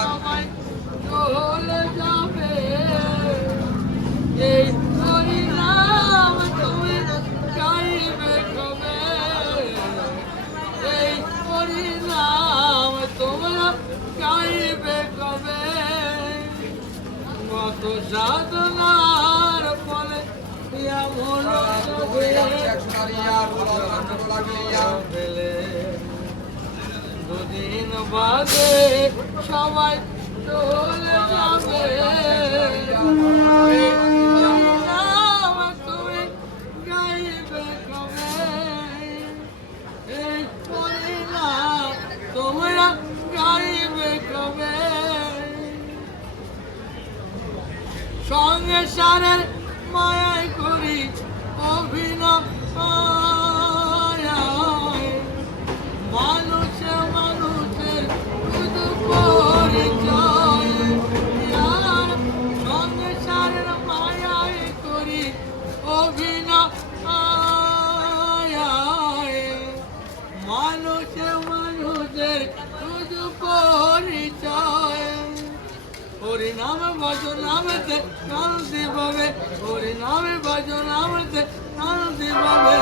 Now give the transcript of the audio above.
সবাই চলে যাবে এই হরিনাম তুমি গাইবে কবে এই হরিনাম তোমরা গাইবে কবে কত সাধনার ফলে দুদিন বাদে সবাই চলে যাবে তুমি গাইবে কবে এই হরিনাম তোমরা গাইবে কবে সংসারের মায়ায় করি অভিনয় মানুষে মানুষের শুধু পরিচয় সংসারের মায়ায় করি অভিনয় মানুষে মানুষের শুধু পরিচয় হরিনাম ভজনামতে শান্তি পাবে হরিনাম ভজনামতে শান্তি পাবে